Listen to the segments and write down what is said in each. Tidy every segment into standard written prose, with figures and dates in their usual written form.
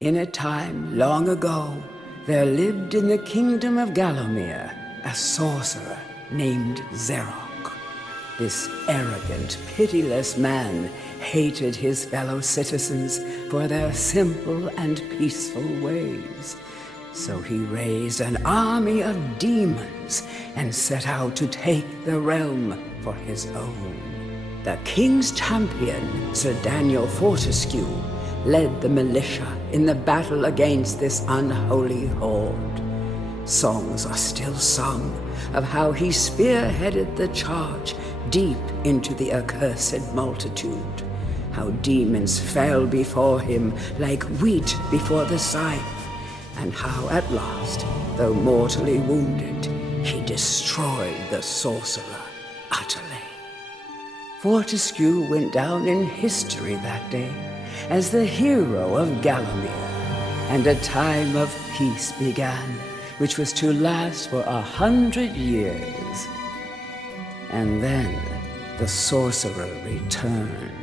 In a time long ago, there lived in the kingdom of Gallowmere a sorcerer named Zerok. This arrogant, pitiless man hated his fellow citizens for their simple and peaceful ways. So he raised an army of demons and set out to take the realm for his own. The king's champion, Sir Daniel Fortescue, led the militia in the battle against this unholy horde. Songs are still sung of how he spearheaded the charge deep into the accursed multitude, how demons fell before him like wheat before the scythe, and how at last, though mortally wounded, he destroyed the sorcerer utterly. Fortescue went down in history that day as the hero of Gallowmere, and a time of peace began, which was to last for 100 years. And then the sorcerer returned.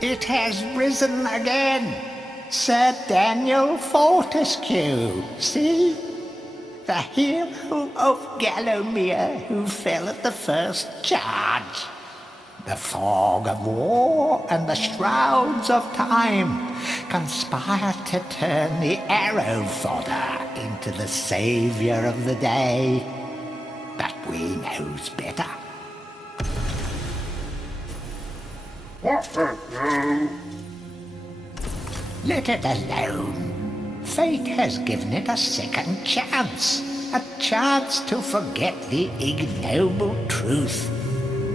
It has risen again. Sir Daniel Fortescue, see? The hero of Gallowmere who fell at the first charge. The fog of war and the shrouds of time conspire to turn the arrow fodder into the saviour of the day. But we knows better. Let it alone. Fate has given it a second chance. A chance to forget the ignoble truth.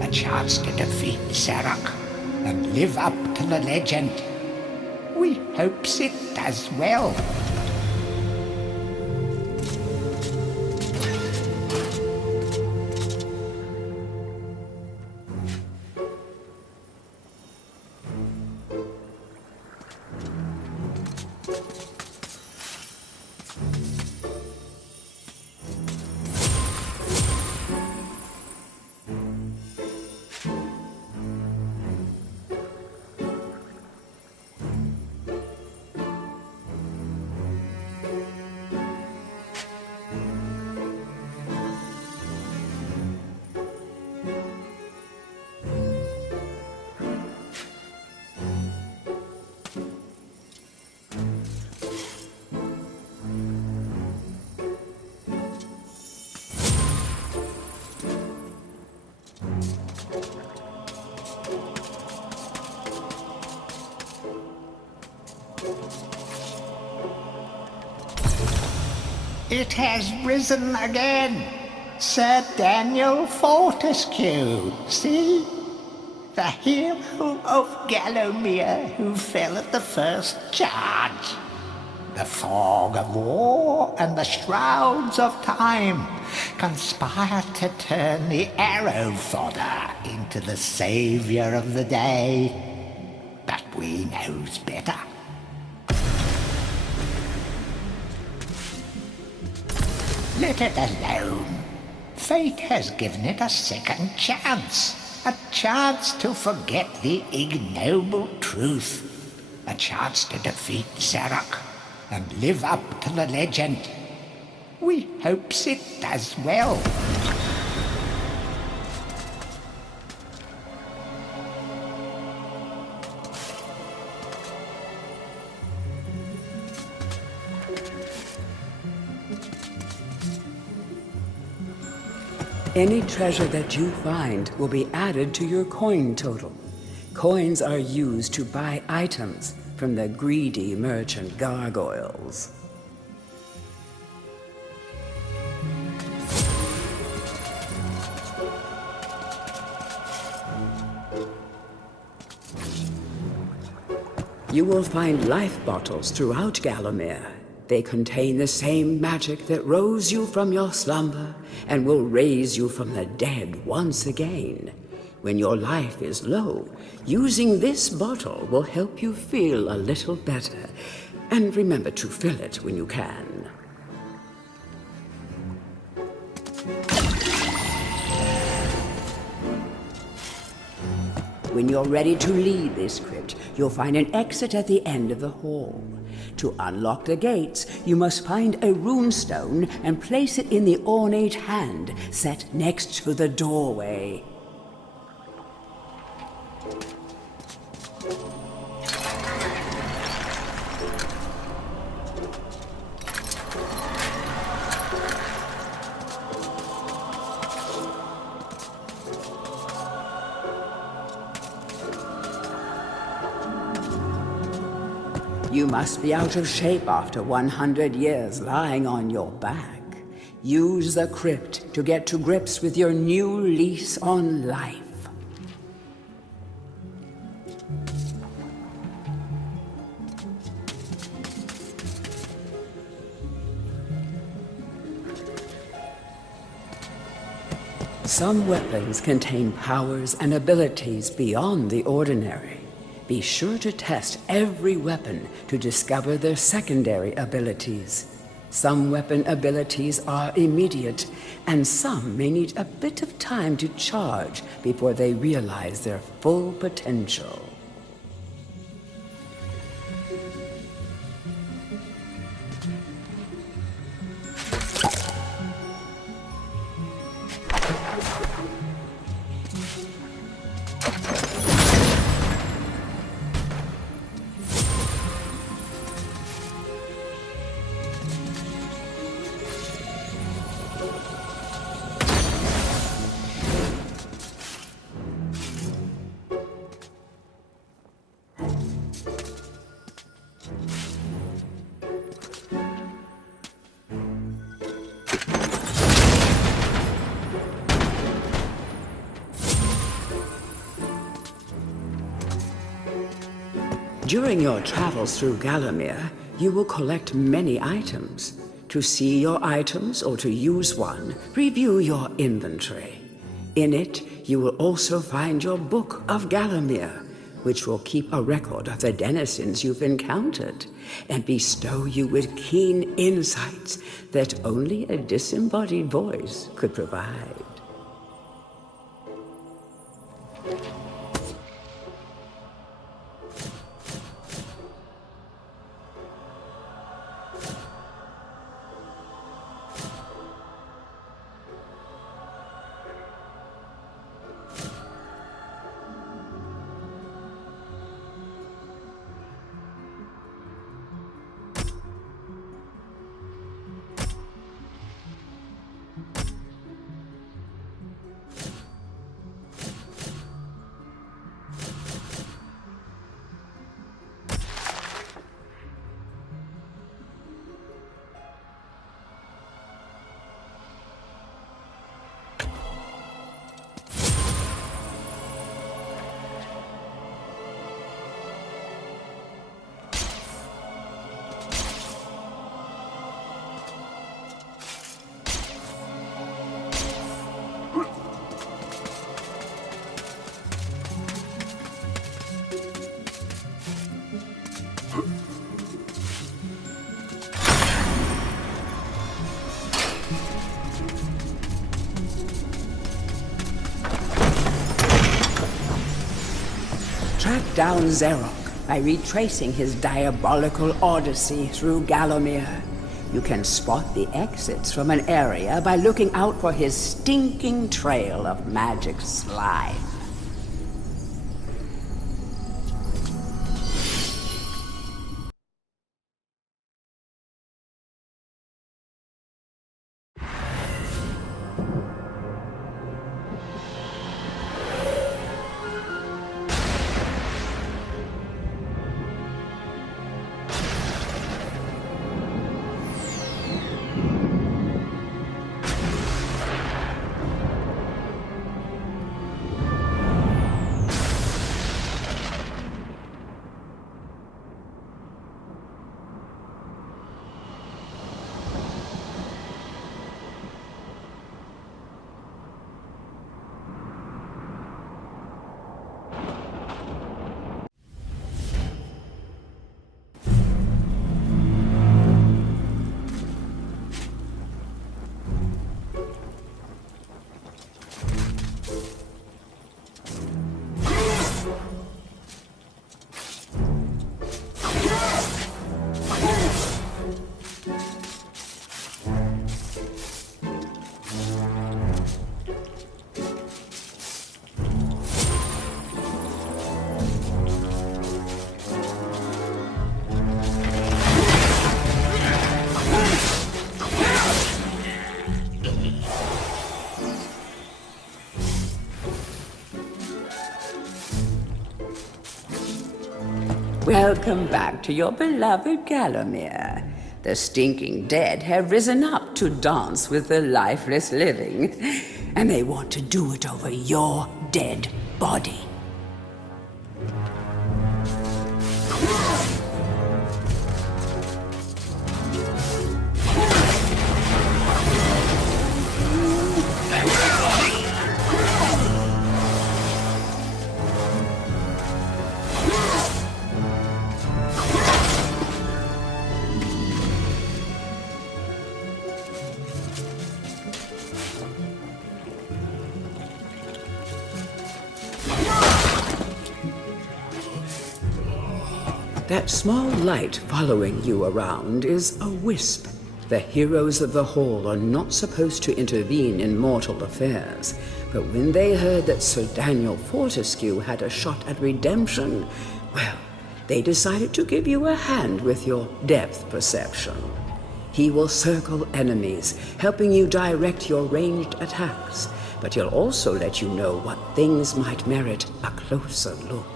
A chance to defeat Zarok and live up to the legend. We hopes it does well. It has risen again. Sir Daniel Fortescue, see? The hero of Gallowmere who fell at the first charge. The fog of war and the shrouds of time conspire to turn the arrow fodder into the saviour of the day. But we knows better. Let it alone. Fate has given it a second chance. A chance to forget the ignoble truth. A chance to defeat Zarok and live up to the legend. We hopes it does well. Any treasure that you find will be added to your coin total. Coins are used to buy items from the greedy merchant gargoyles. You will find life bottles throughout Gallowmere. They contain the same magic that rose you from your slumber and will raise you from the dead once again. When your life is low, using this bottle will help you feel a little better. And remember to fill it when you can. When you're ready to leave this crypt, you'll find an exit at the end of the hall. To unlock the gates, you must find a runestone and place it in the ornate hand set next to the doorway. You must be out of shape after 100 years lying on your back. Use the crypt to get to grips with your new lease on life. Some weapons contain powers and abilities beyond the ordinary. Be sure to test every weapon to discover their secondary abilities. Some weapon abilities are immediate, and some may need a bit of time to charge before they realize their full potential. During your travels through Gallowmere, you will collect many items. To see your items or to use one, review your inventory. In it, you will also find your Book of Gallowmere, which will keep a record of the denizens you've encountered and bestow you with keen insights that only a disembodied voice could provide. Track down Xerok by retracing his diabolical odyssey through Gallowmere. You can spot the exits from an area by looking out for his stinking trail of magic slime. Welcome back to your beloved Gallowmere. The stinking dead have risen up to dance with the lifeless living, and they want to do it over your dead body. That small light following you around is a wisp. The heroes of the Hall are not supposed to intervene in mortal affairs, but when they heard that Sir Daniel Fortescue had a shot at redemption, well, they decided to give you a hand with your depth perception. He will circle enemies, helping you direct your ranged attacks, but he'll also let you know what things might merit a closer look.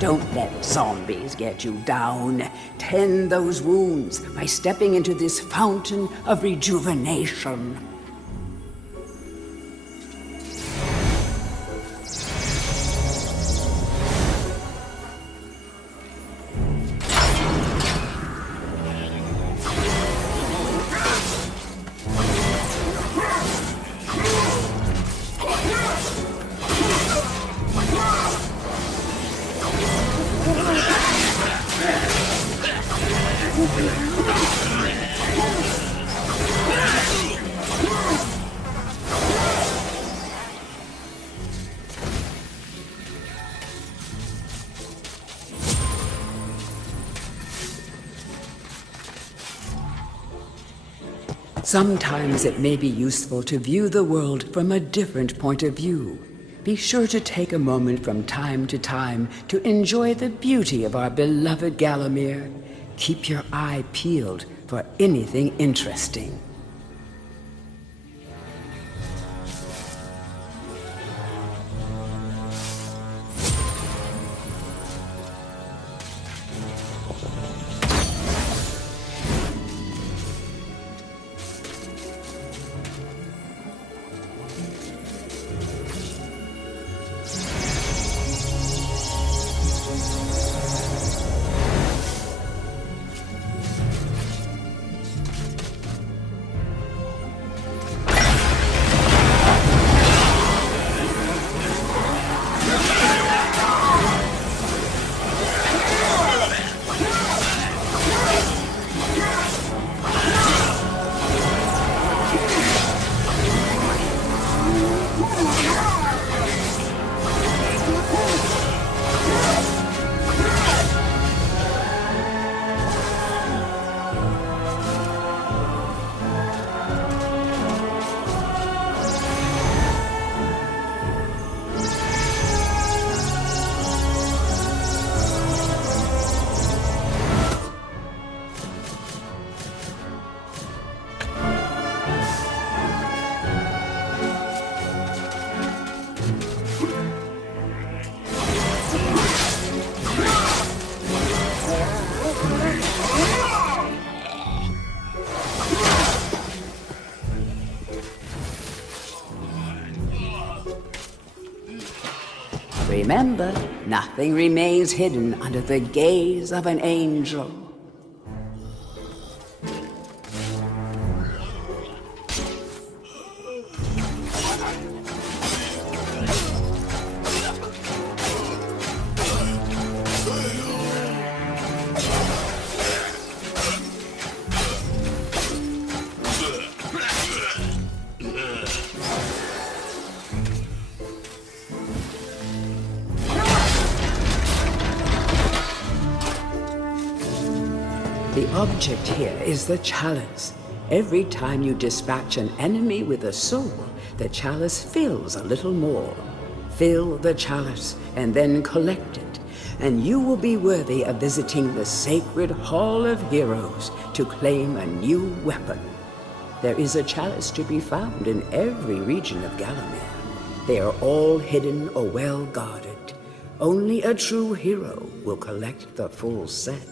Don't let zombies get you down. Tend those wounds by stepping into this fountain of rejuvenation. Sometimes it may be useful to view the world from a different point of view. Be sure to take a moment from time to time to enjoy the beauty of our beloved Gallowmere. Keep your eye peeled for anything interesting. Remember, nothing remains hidden under the gaze of an angel. The object here is the chalice. Every time you dispatch an enemy with a soul, the chalice fills a little more. Fill the chalice and then collect it, and you will be worthy of visiting the sacred Hall of Heroes to claim a new weapon. There is a chalice to be found in every region of Gallowmere. They are all hidden or well guarded. Only a true hero will collect the full set.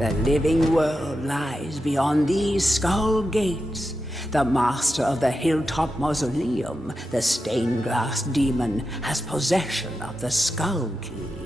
The living world lies beyond these skull gates. The master of the Hilltop Mausoleum, the stained glass demon, has possession of the skull key.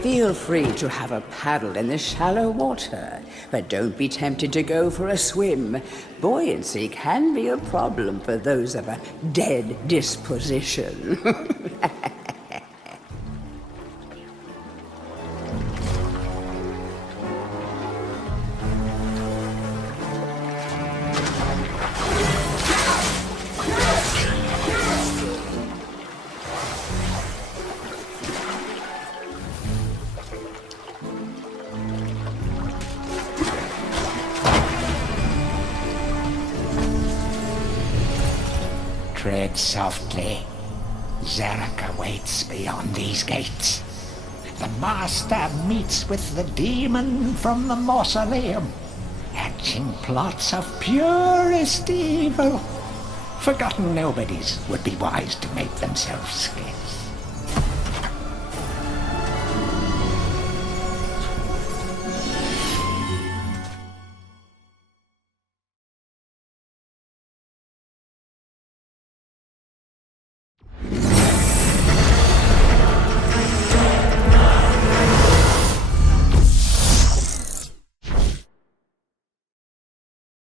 Feel free to have a paddle in the shallow water, but don't be tempted to go for a swim. Buoyancy can be a problem for those of a dead disposition. Tread softly. Zarek awaits beyond these gates. The Master meets with the demon from the mausoleum, hatching plots of purest evil. Forgotten nobodies would be wise to make themselves scarce.